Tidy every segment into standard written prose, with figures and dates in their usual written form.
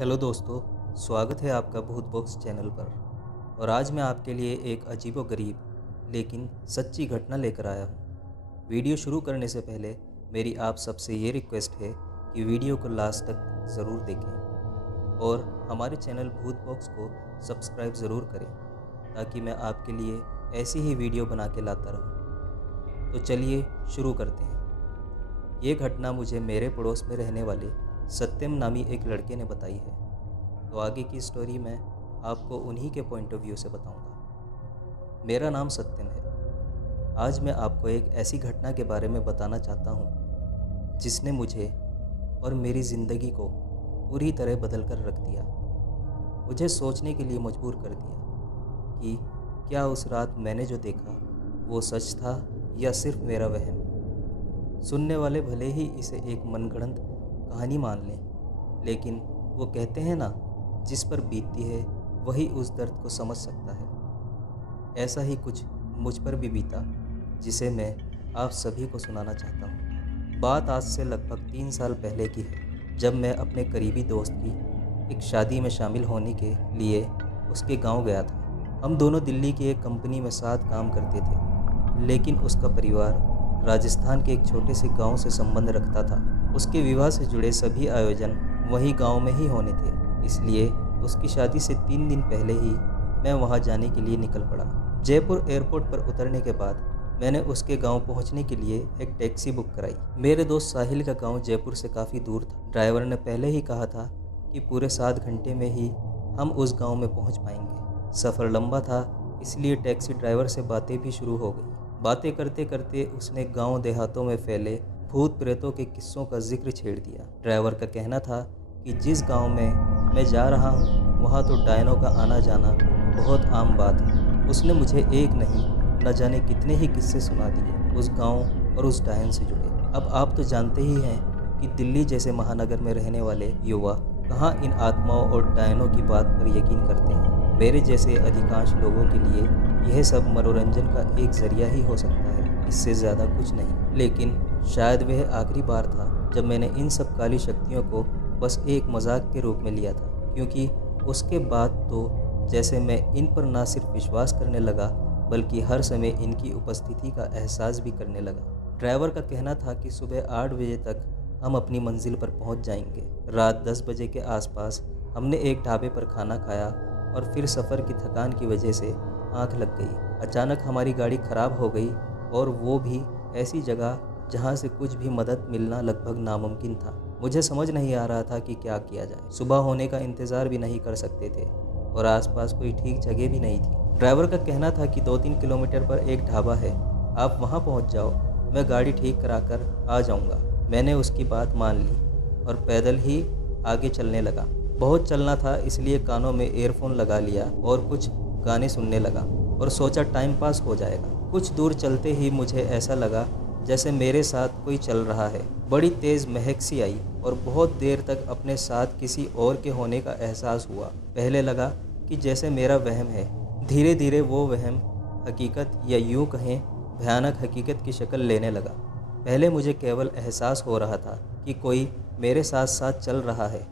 Hello दोस्तों, स्वागत है आपका भूत बॉक्स चैनल पर। और आज मैं आपके लिए एक अजीबोगरीब लेकिन सच्ची घटना लेकर आया हूँ। वीडियो शुरू करने से पहले मेरी आप सबसे ये रिक्वेस्ट है कि वीडियो को लास्ट तक ज़रूर देखें और हमारे चैनल भूत बॉक्स को सब्सक्राइब ज़रूर करें ताकि मैं आपके लिए ऐसी ही वीडियो बना के लाता रहूँ। तो चलिए शुरू करते हैं। ये घटना मुझे मेरे पड़ोस में रहने वाले सत्यम नामी एक लड़के ने बताई है। तो आगे की स्टोरी मैं आपको उन्हीं के पॉइंट ऑफ व्यू से बताऊंगा। मेरा नाम सत्यम है। आज मैं आपको एक ऐसी घटना के बारे में बताना चाहता हूँ जिसने मुझे और मेरी ज़िंदगी को पूरी तरह बदल कर रख दिया। मुझे सोचने के लिए मजबूर कर दिया कि क्या उस रात मैंने जो देखा वो सच था या सिर्फ मेरा वहम। सुनने वाले भले ही इसे एक मनगढ़ंत कहानी मान लें, लेकिन वो कहते हैं ना, जिस पर बीतती है वही उस दर्द को समझ सकता है। ऐसा ही कुछ मुझ पर भी बीता जिसे मैं आप सभी को सुनाना चाहता हूँ। बात आज से लगभग 3 साल पहले की है, जब मैं अपने करीबी दोस्त की एक शादी में शामिल होने के लिए उसके गांव गया था। हम दोनों दिल्ली की एक कंपनी में साथ काम करते थे, लेकिन उसका परिवार राजस्थान के एक छोटे से गांव से संबंध रखता था। उसके विवाह से जुड़े सभी आयोजन वही गांव में ही होने थे, इसलिए उसकी शादी से 3 दिन पहले ही मैं वहां जाने के लिए निकल पड़ा। जयपुर एयरपोर्ट पर उतरने के बाद मैंने उसके गांव पहुंचने के लिए एक टैक्सी बुक कराई। मेरे दोस्त साहिल का गांव जयपुर से काफ़ी दूर था। ड्राइवर ने पहले ही कहा था कि पूरे 7 घंटे में ही हम उस गाँव में पहुँच पाएंगे। सफ़र लंबा था, इसलिए टैक्सी ड्राइवर से बातें भी शुरू हो गई। बातें करते करते उसने गांव देहातों में फैले भूत प्रेतों के किस्सों का जिक्र छेड़ दिया। ड्राइवर का कहना था कि जिस गांव में मैं जा रहा हूं वहां तो डायनों का आना जाना बहुत आम बात है। उसने मुझे एक नहीं न जाने कितने ही किस्से सुना दिए उस गांव और उस डायन से जुड़े। अब आप तो जानते ही हैं कि दिल्ली जैसे महानगर में रहने वाले युवा कहाँ इन आत्माओं और डायनों की बात पर यकीन करते हैं। मेरे जैसे अधिकांश लोगों के लिए यह सब मनोरंजन का एक ज़रिया ही हो सकता है, इससे ज़्यादा कुछ नहीं। लेकिन शायद वह आखिरी बार था जब मैंने इन सब काली शक्तियों को बस एक मजाक के रूप में लिया था, क्योंकि उसके बाद तो जैसे मैं इन पर ना सिर्फ विश्वास करने लगा बल्कि हर समय इनकी उपस्थिति का एहसास भी करने लगा। ड्राइवर का कहना था कि सुबह 8 बजे तक हम अपनी मंजिल पर पहुंच जाएंगे। रात 10 बजे के आसपास हमने एक ढाबे पर खाना खाया और फिर सफ़र की थकान की वजह से आँख लग गई। अचानक हमारी गाड़ी ख़राब हो गई, और वो भी ऐसी जगह जहाँ से कुछ भी मदद मिलना लगभग नामुमकिन था। मुझे समझ नहीं आ रहा था कि क्या किया जाए। सुबह होने का इंतज़ार भी नहीं कर सकते थे और आसपास कोई ठीक जगह भी नहीं थी। ड्राइवर का कहना था कि 2-3 किलोमीटर पर एक ढाबा है, आप वहाँ पहुँच जाओ, मैं गाड़ी ठीक करा कर आ जाऊँगा। मैंने उसकी बात मान ली और पैदल ही आगे चलने लगा। बहुत चलना था, इसलिए कानों में ईयरफोन लगा लिया और कुछ गाने सुनने लगा और सोचा टाइम पास हो जाएगा। कुछ दूर चलते ही मुझे ऐसा लगा जैसे मेरे साथ कोई चल रहा है। बड़ी तेज़ महक सी आई और बहुत देर तक अपने साथ किसी और के होने का एहसास हुआ। पहले लगा कि जैसे मेरा वहम है, धीरे धीरे वो वहम हकीकत या यूँ कहें भयानक हकीकत की शक्ल लेने लगा। पहले मुझे केवल एहसास हो रहा था कि कोई मेरे साथ साथ चल रहा है,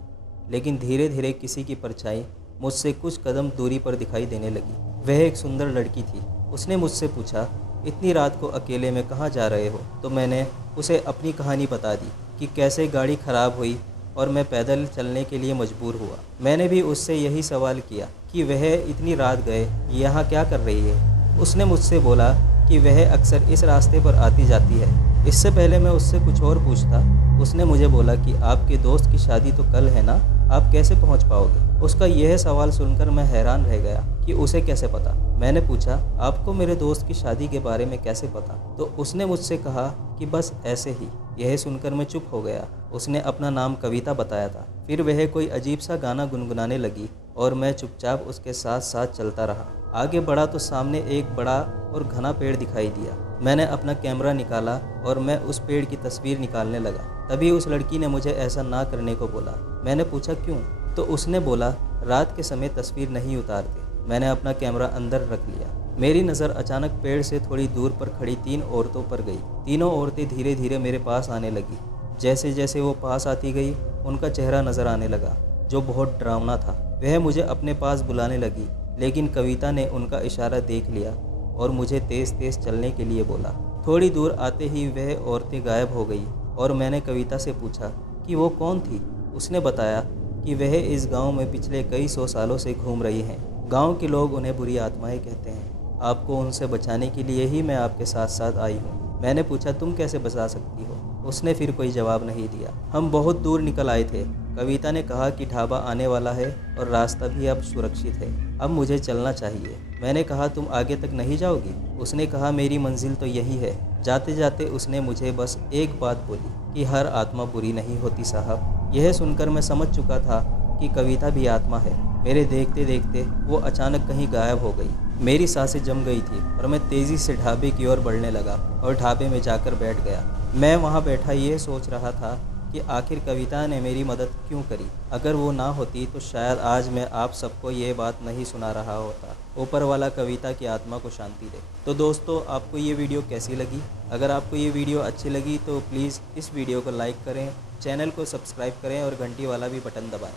लेकिन धीरे धीरे किसी की परछाई मुझसे कुछ कदम दूरी पर दिखाई देने लगी। वह एक सुंदर लड़की थी। उसने मुझसे पूछा, इतनी रात को अकेले में कहाँ जा रहे हो? तो मैंने उसे अपनी कहानी बता दी कि कैसे गाड़ी ख़राब हुई और मैं पैदल चलने के लिए मजबूर हुआ। मैंने भी उससे यही सवाल किया कि वह इतनी रात गए यहाँ क्या कर रही है। उसने मुझसे बोला कि वह अक्सर इस रास्ते पर आती जाती है। इससे पहले मैं उससे कुछ और पूछता, उसने मुझे बोला कि आपके दोस्त की शादी तो कल है ना, आप कैसे पहुंच पाओगे? उसका यह सवाल सुनकर मैं हैरान रह गया कि उसे कैसे पता। मैंने पूछा, आपको मेरे दोस्त की शादी के बारे में कैसे पता? तो उसने मुझसे कहा कि बस ऐसे ही। यह सुनकर मैं चुप हो गया। उसने अपना नाम कविता बताया था। फिर वह कोई अजीब सा गाना गुनगुनाने लगी और मैं चुपचाप उसके साथ साथ चलता रहा। आगे बढ़ा तो सामने एक बड़ा और घना पेड़ दिखाई दिया। मैंने अपना कैमरा निकाला और मैं उस पेड़ की तस्वीर निकालने लगा। तभी उस लड़की ने मुझे ऐसा ना करने को बोला। मैंने पूछा क्यों? तो उसने बोला, रात के समय तस्वीर नहीं उतारते। मैंने अपना कैमरा अंदर रख लिया। मेरी नज़र अचानक पेड़ से थोड़ी दूर पर खड़ी 3 औरतों पर गई। तीनों औरतें धीरे धीरे मेरे पास आने लगी। जैसे जैसे वो पास आती गई, उनका चेहरा नज़र आने लगा। जो बहुत डरावना था। वह मुझे अपने पास बुलाने लगी, लेकिन कविता ने उनका इशारा देख लिया और मुझे तेज़ तेज़ चलने के लिए बोला। थोड़ी दूर आते ही वह औरतें गायब हो गई और मैंने कविता से पूछा कि वो कौन थी। उसने बताया कि वह इस गांव में पिछले कई 100 सालों से घूम रही हैं। गांव के लोग उन्हें बुरी आत्माएं कहते हैं। आपको उनसे बचाने के लिए ही मैं आपके साथ साथ आई हूँ। मैंने पूछा, तुम कैसे बचा सकती हो? उसने फिर कोई जवाब नहीं दिया। हम बहुत दूर निकल आए थे। कविता ने कहा कि ढाबा आने वाला है और रास्ता भी अब सुरक्षित है। अब मुझे चलना चाहिए। मैंने कहा, तुम आगे तक नहीं जाओगी? उसने कहा, मेरी मंजिल तो यही है। जाते जाते उसने मुझे बस एक बात बोली कि हर आत्मा बुरी नहीं होती साहब। यह सुनकर मैं समझ चुका था कि कविता भी आत्मा है। मेरे देखते देखते वो अचानक कहीं गायब हो गई। मेरी सांसें जम गई थी और मैं तेज़ी से ढाबे की ओर बढ़ने लगा और ढाबे में जाकर बैठ गया। मैं वहाँ बैठा ये सोच रहा था कि आखिर कविता ने मेरी मदद क्यों करी। अगर वो ना होती तो शायद आज मैं आप सबको ये बात नहीं सुना रहा होता। ऊपर वाला कविता की आत्मा को शांति दे। तो दोस्तों, आपको ये वीडियो कैसी लगी? अगर आपको ये वीडियो अच्छी लगी तो प्लीज़ इस वीडियो को लाइक करें, चैनल को सब्सक्राइब करें और घंटी वाला भी बटन दबाएँ।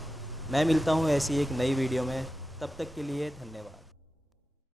मैं मिलता हूँ ऐसी एक नई वीडियो में। तब तक के लिए धन्यवाद।